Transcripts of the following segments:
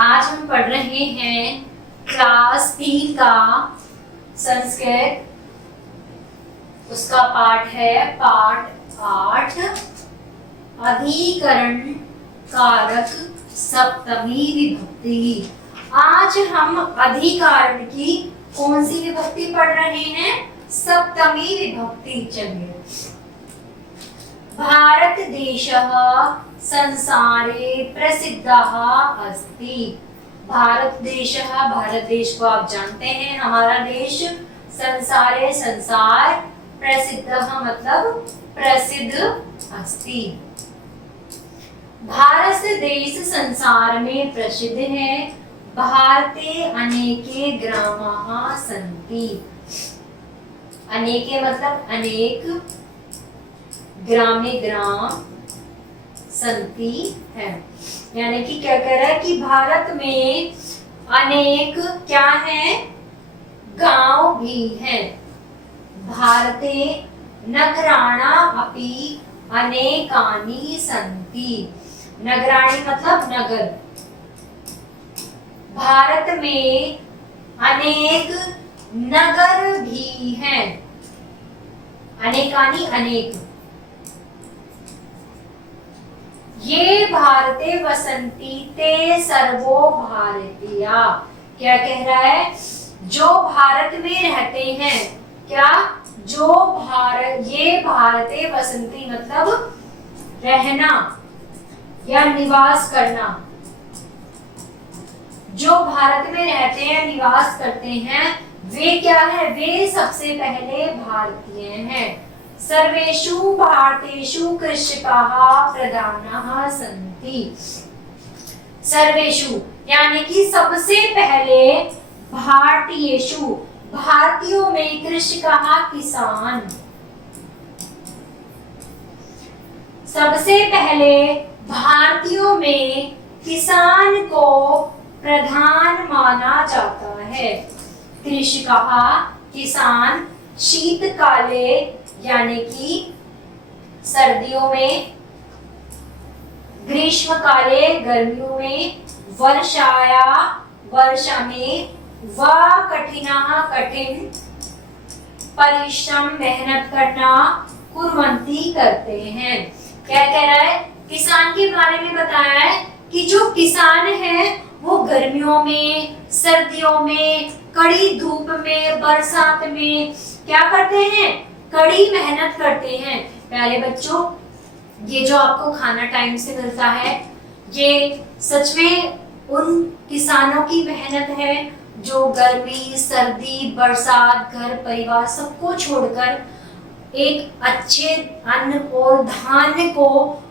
आज हम पढ़ रहे हैं क्लास 3 का संस्कृत। उसका पाठ है पाठ 8 अधिकरण कारक सप्तमी विभक्ति। आज हम अधिकरण की कौन सी विभक्ति पढ़ रहे हैं? सप्तमी विभक्ति। चलिए, भारत देशः संसारे प्रसिद्धः अस्ति। भारत देश को आप जानते हैं, हमारा देश। संसारे संसार, प्रसिद्धः मतलब प्रसिद्ध अस्ति। भारत देश संसार में प्रसिद्ध है। भारते अनेके ग्रामाः सन्ति। अनेके मतलब अनेक, ग्रामे ग्राम, संति है। यानी कि क्या कह रहा है कि भारत में अनेक क्या है? गांव भी हैं। भारते नगराणा अपि अनेकानि सन्ति। नगराणि मतलब नगर। भारत में अनेक नगर भी हैं। अनेकानि अनेक। ये भारते वसंती ते सर्वो भारतीया। क्या कह रहा है? जो भारत में रहते हैं, क्या? ये भारते वसंती मतलब रहना या निवास करना। जो भारत में रहते हैं, निवास करते हैं, वे क्या है? वे सबसे पहले भारतीय हैं। सर्वेषु भारतेषु कृषकाः प्रधानाः सन्ति। सर्वेषु यानी कि सबसे पहले, भारतीयेषु भारतीयों में, कृषकाः किसान। सबसे पहले भारतीयों में किसान को प्रधान माना जाता है। कृषकाः किसान, शीतकाले यानी कि सर्दियों में, ग्रीष्म काले गर्मियों में, वर्षाया वर्षा में, व कठिनाः कठिन, परिश्रम मेहनत करना, कुर्वन्ति करते हैं। क्या कह रहा है? किसान के बारे में बताया है कि जो किसान है वो गर्मियों में, सर्दियों में, कड़ी धूप में, बरसात में क्या करते हैं? कड़ी मेहनत करते हैं। प्यारे बच्चों, ये जो आपको खाना टाइम से मिलता है, ये सच में उन किसानों की मेहनत है जो गर्मी, सर्दी, बरसात, घर परिवार सबको छोड़कर एक अच्छे अन्न और धान्य को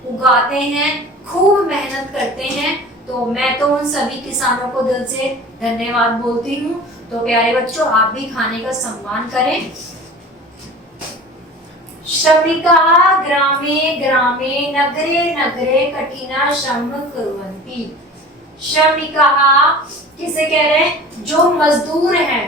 उगाते हैं, खूब मेहनत करते हैं। तो मैं तो उन सभी किसानों को दिल से धन्यवाद बोलती हूँ। तो प्यारे बच्चों, आप भी खाने का सम्मान करें। श्रमिकाः ग्रामे ग्रामे, नगरे नगरे कठिना श्रम कुर्वन्ति। श्रमिकाः किसे कह रहे हैं? जो मजदूर हैं।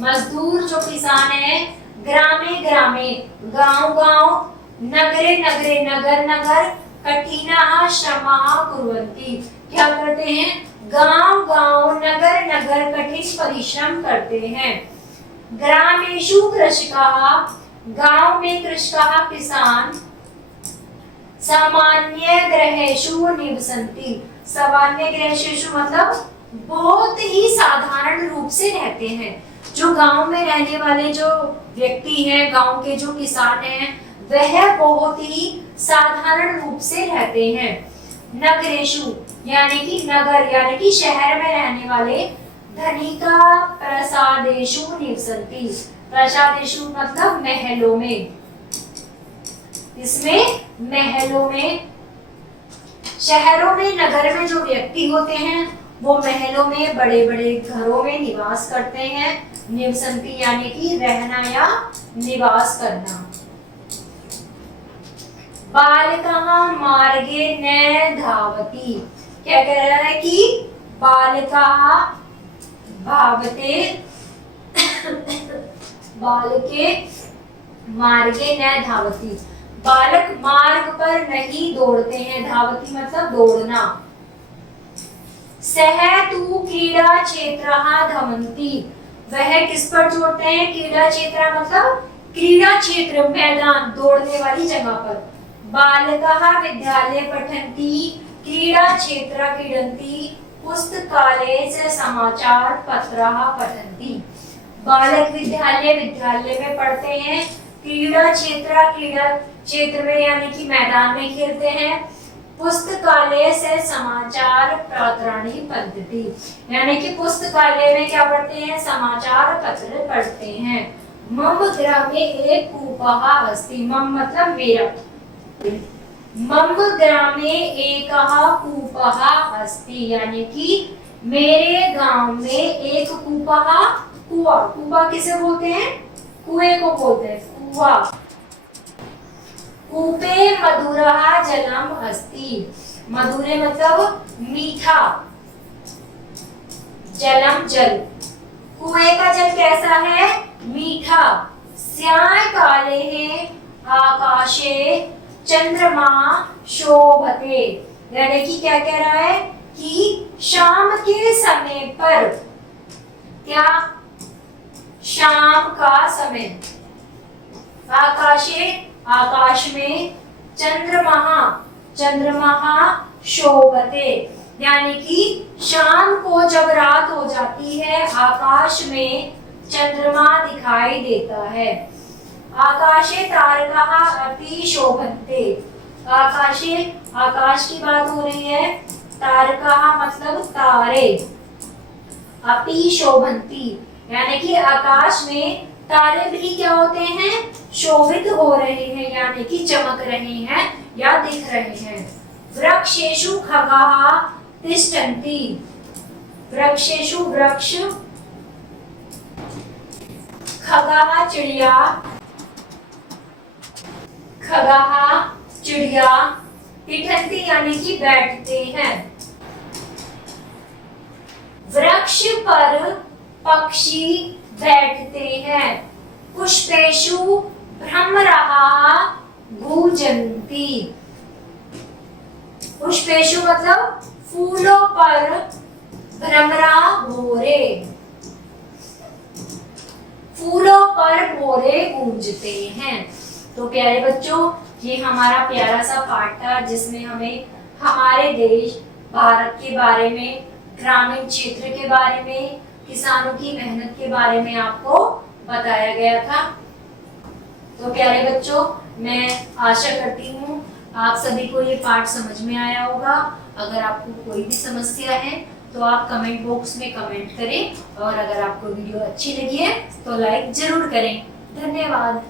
मजदूर जो किसान है, ग्रामे ग्रामे गांव गांव, नगरे नगरे नगर नगर, कठिनाः श्रमाः कुर्वन्ति क्या करते हैं? गांव गांव, नगर नगर कठिन परिश्रम करते हैं। ग्रामेषु कृषकाः गांव में, कृषकाः किसान, सामान्य गृहेषु निवसन्ति। सामान्य गृहेषु मतलब बहुत ही साधारण रूप से रहते हैं। जो गांव में रहने वाले जो व्यक्ति हैं, गांव के जो किसान हैं, वह बहुत ही साधारण रूप से रहते हैं। नगरेषु यानी कि नगर यानी कि शहर में रहने वाले, धनिका प्रासादेषु निवसन्ति। प्रासादेषु मतलब महलों में। इसमें महलों में, शहरों में, नगर में जो व्यक्ति होते हैं वो महलों में, बड़े बड़े घरों में निवास करते हैं। निवसन्ति यानी कि रहना या निवास करना। बालिकाः मार्गे न धावति। क्या कह रहा है कि बालिकाः धावते, बालके मार्गे न धावती। बालक मार्ग पर नहीं दौड़ते हैं। धावती मतलब दौड़ना। सह तू क्रीडा क्षेत्रः धमन्ति, वह किस पर जोड़ते हैं? क्रीडा क्षेत्र मतलब क्रीडा क्षेत्र, मैदान, दौड़ने वाली जगह पर। बालकाः विद्यालये पठन्ति, क्रीडा क्षेत्र क्रीडन्ति, पुस्तकालये च समाचार पत्रः पठन्ति। बालक विद्यालय में पढ़ते हैं, क्रीड़ा क्षेत्र में यानी कि मैदान में खेलते हैं, पुस्तकालय से समाचार पत्राणि पठन्ति, यानी कि पुस्तकालय में क्या पढ़ते हैं? समाचार पत्र पढ़ते हैं। मम ग्रामे एक कूपः अस्ति, मम मतलब मेरा, मम ग्रामे एकः कूपः अस्ति, यानी कि मेरे गांव में एक कूपः, कुआं, कुआं किसे बोलते हैं? कुएं को बोलते हैं, कुआं। कूपे मधुरः जलम अस्ति, मधुरे मतलब मीठा, जलम जल, कुएं का जल कैसा है? मीठा। सायंकाले आकाशे चंद्रमा शोभते, यानी कि क्या कह रहा है कि शाम के समय पर, क्या? शाम का समय, आकाशे, आकाश में, चंद्रमा शोभते, यानी कि शाम को जब रात हो जाती है आकाश में चंद्रमा दिखाई देता है। आकाशे तारकाः अपि शोभन्ते, आकाशे, आकाश की बात हो रही है, तारकाः मतलब तारे, अपि शोभन्ति, यानी कि आकाश में तारे भी क्या होते हैं? शोभित हो रहे हैं, यानी कि चमक रहे हैं या दिख रहे हैं। वृक्षेषु खगाः तिष्ठन्ति, वृक्षेषु वृक्ष, खगाः चिड़िया, खगाः चिड़िया, तिष्ठन्ति यानी कि बैठते हैं। वृक्ष पर पक्षी बैठते हैं। पुष्पेषु भ्रमराः गूंजन्ति, पुष्पेषु मतलब फूलों पर, भ्रमरा भोरे, फूलों पर भोरे गूंजते हैं। तो प्यारे बच्चों, ये हमारा प्यारा सा पाठ था जिसमें हमें हमारे देश भारत के बारे में, ग्रामीण क्षेत्र के बारे में, किसानों की मेहनत के बारे में आपको बताया गया था। तो प्यारे बच्चों, मैं आशा करती हूँ आप सभी को ये पाठ समझ में आया होगा। अगर आपको कोई भी समस्या है तो आप कमेंट बॉक्स में कमेंट करें, और अगर आपको वीडियो अच्छी लगी है तो लाइक जरूर करें। धन्यवाद।